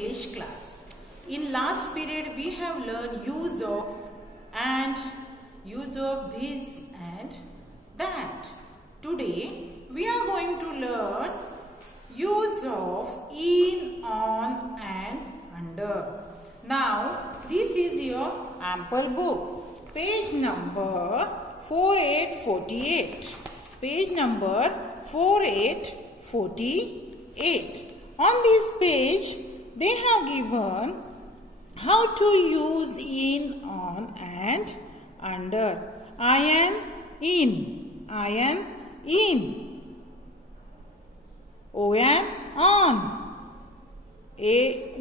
English class. In last period we have learned use of and, use of this and that. Today we are going to learn use of in, on and under. Now this is your ample book. Page number 4848. Page number 4848. On this page they have given how to use in, on and under. I am in. I am in. O am on. A-U-N-D-E-R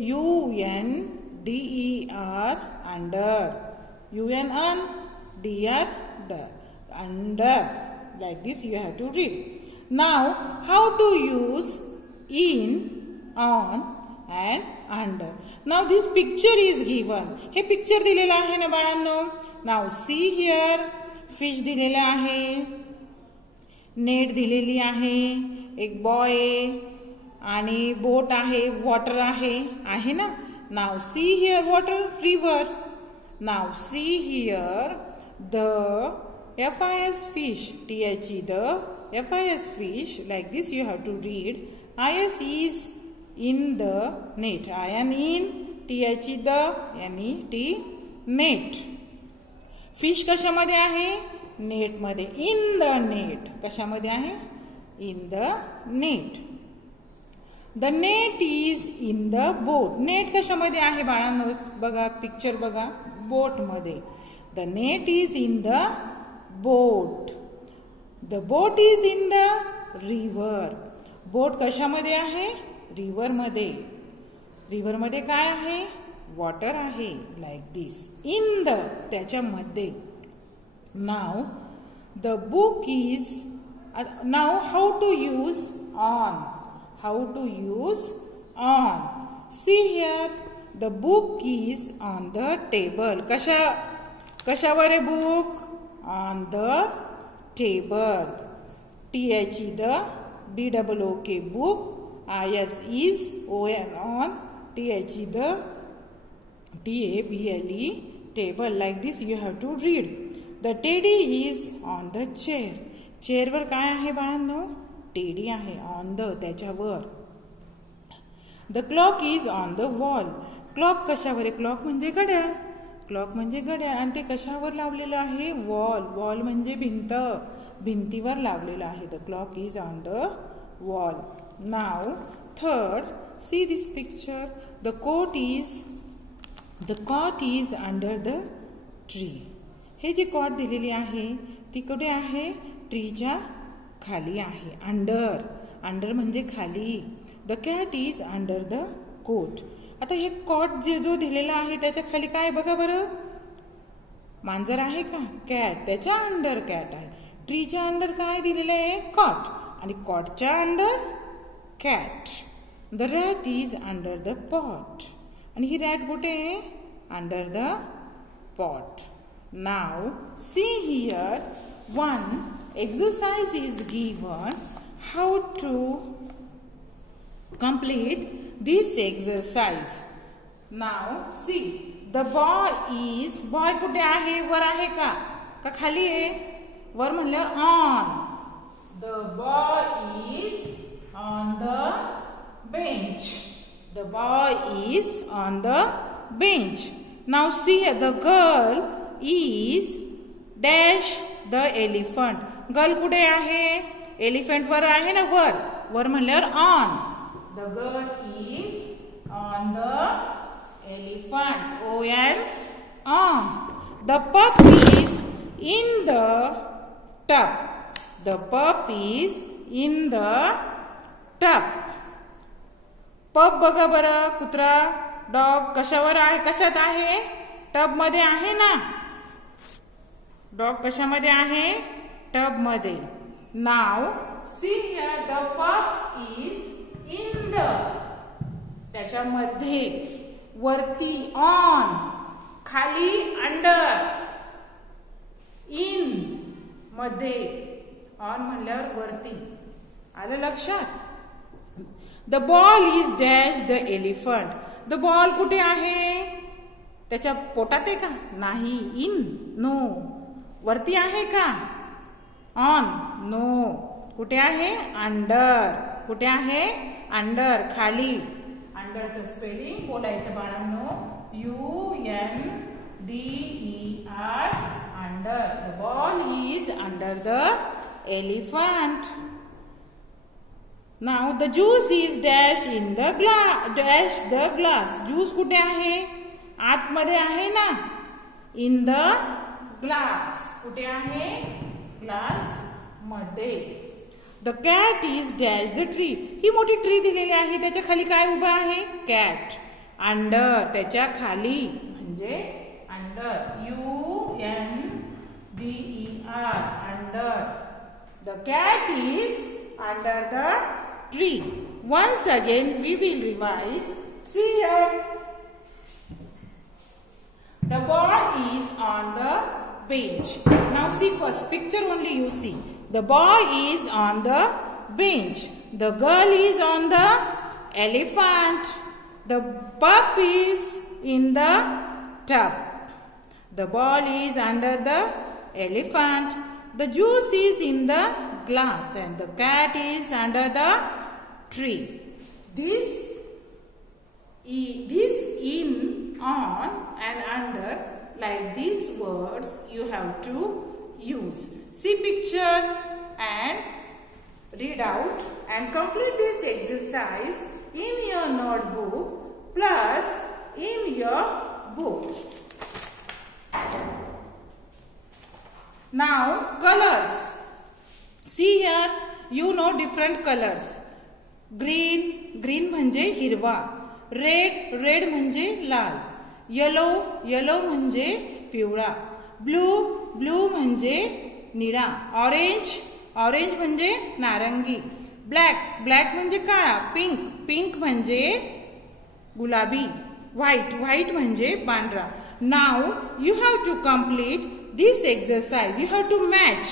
under. U-N on. D-R under. Like this you have to read. Now how to use in, on and under. Now this picture is given. हे picture दिलेला आहे ना बाळांनो. Now see here. Fish दिलेला आहे. नेट दिलेली आहे. एक बॉय आणि बोट आहे. वॉटर आहे ना. Now see here water, river. Now see here the FIS fish. T-H-E the FIS fish. Like this you have to read. IS is in the net. I am in. T-H-E the N-E-T net. Fish कशामध्ये आहे? नेट मध्ये. In the net. कशामध्ये आहे? In the net. The net is in the boat. Net कशामध्ये आहे बाळांनो? बघा पिक्चर बघा. बोट मध्ये. The net is in the boat. The boat is in the river. Boat कशामध्ये आहे? रिव्हर मध्ये. रिव्हर मध्ये काय आहे? वॉटर आहे. Like this. इन द त्याच्यामध्ये. नाव द बुक इज. नाव how to use on. How to use on. See here the book is on the table. कशावर आहे book? On the table. T-H-E the B-O-O-K book. I-S is O-N on. T-H-E the T-A-B-L-E table. Like this you have to read. The teddy is on the chair. Chair वर काय आहे बाळांनो? टेडी आहे. On the त्याच्यावर. The clock is on the wall. Clock कशावर आहे? Clock म्हणजे घड्याळ. क्लॉक म्हणजे घड्याळ. आणि ते कशावर लावलेलं आहे? वॉल. वॉल म्हणजे भिंत. भिंतीवर लावलेलं आहे. The clock is on the wall. नाव third. See this picture. The cot is under the tree. हे जी कॉट दिलेली आहे ती कुठे आहे? ट्रीच्या खाली आहे. अंडर. अंडर म्हणजे खाली. The cat is under the coat. आता हे कॉट जो दिलेला आहे त्याच्या खाली काय बघा बरं? मांजर आहे का? कॅट. त्याच्या अंडर कॅट आहे. ट्रीच्या अंडर काय दिलेलं आहे? कॉट. आणि कॉटच्या under cat. The rat is under the pot. आणि ही रॅट कुठे आहे? Under the pot. Now see here one exercise is given how to complete this exercise. Now see the boy is. boy कुठे आहे? वर आहे का खाली आहे? वर म्हणल्यावर on. The boy is on the bench. The boy is on the bench. Now see the girl is dash the elephant. Girl कुठे आहे? एलिफंट वर आहे ना. वर म्हणल्यावर on. The girl is on the elephant. O-N on. The pup is in the tub. The pup is in the tub. Pup बघा बरं. कुत्रा. डॉग कशावर आहे? कशात आहे? टब मध्ये आहे ना. डॉग कशामध्ये आहे? टब मध्ये. Now see here the pup is in the. त्याच्यामध्ये. वरती ऑन. खाली अंडर. इन मध्ये. ऑन म्हणल्यावर वरती. आलं लक्षात? The ball is dash the elephant. The ball कुठे आहे? त्याच्या पोटात आहे का? नाही. इन? नो. वरती आहे का? ऑन? नो. कुठे आहे? अंडर. कुठे आहे? अंडर. खाली. अंडरचं स्पेलिंग बोलायचं बाळांनो. UNDER. Under. The ball is under the elephant. Now the juice is dash in the dash the glass. Juice कुठे आहे? आतमध्ये आहे ना. In the glass. कुठे आहे? ग्लास मध्ये. The cat is dash the tree. ही मोठी ट्री दिलेली आहे, त्याच्या खाली काय उभं आहे? कॅट. अंडर. त्याच्या खाली म्हणजे under. UNDER. Under. The cat is under the tree. Once again we will revise. See here. The ball is on the bench. Now see first picture only you see. The boy is on the bench. The girl is on the elephant. The pup is in the tub. The ball is under the elephant. The juice is in the glass and the cat is under the tree. This in, on and under, like these words you have to use. See picture and read out and complete this exercise in your notebook plus in your book. Now colors. See here, you know different colors. Green, green म्हणजे हिरवा. Red, red म्हणजे लाल. Yellow, yellow म्हणजे पिवळा. Blue, blue म्हणजे निळा. Orange, orange म्हणजे नारंगी. Black, black म्हणजे काळा. Pink, pink म्हणजे गुलाबी. White, white म्हणजे पांढरा. Now you have to complete this exercise. You have to match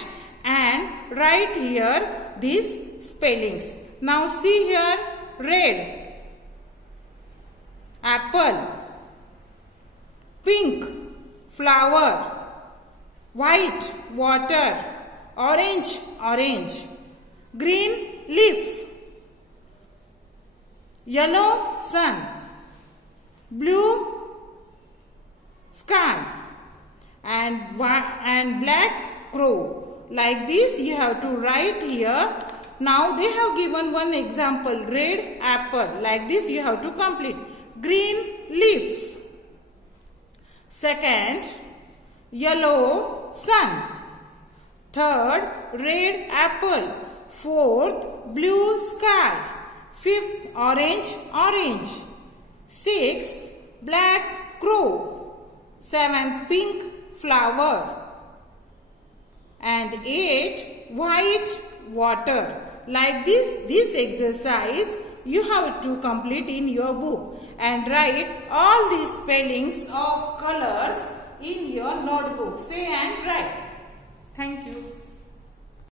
and write here these spellings. Now see here, red, apple, pink, flower, white, water, orange, orange, green, leaf, yellow, sun, blue, sky, and black, crow. Like this you have to write here. Now they have given one example, red apple. Like this you have to complete. Green leaf. Second, yellow sun. Third, red apple. Fourth, blue sky. Fifth, orange, orange. Sixth, black crow. Seventh, pink flower. And 8, white water. Like this exercise you have to complete in your book and write all these spellings of colors in your notebook. Say and write. Thank you.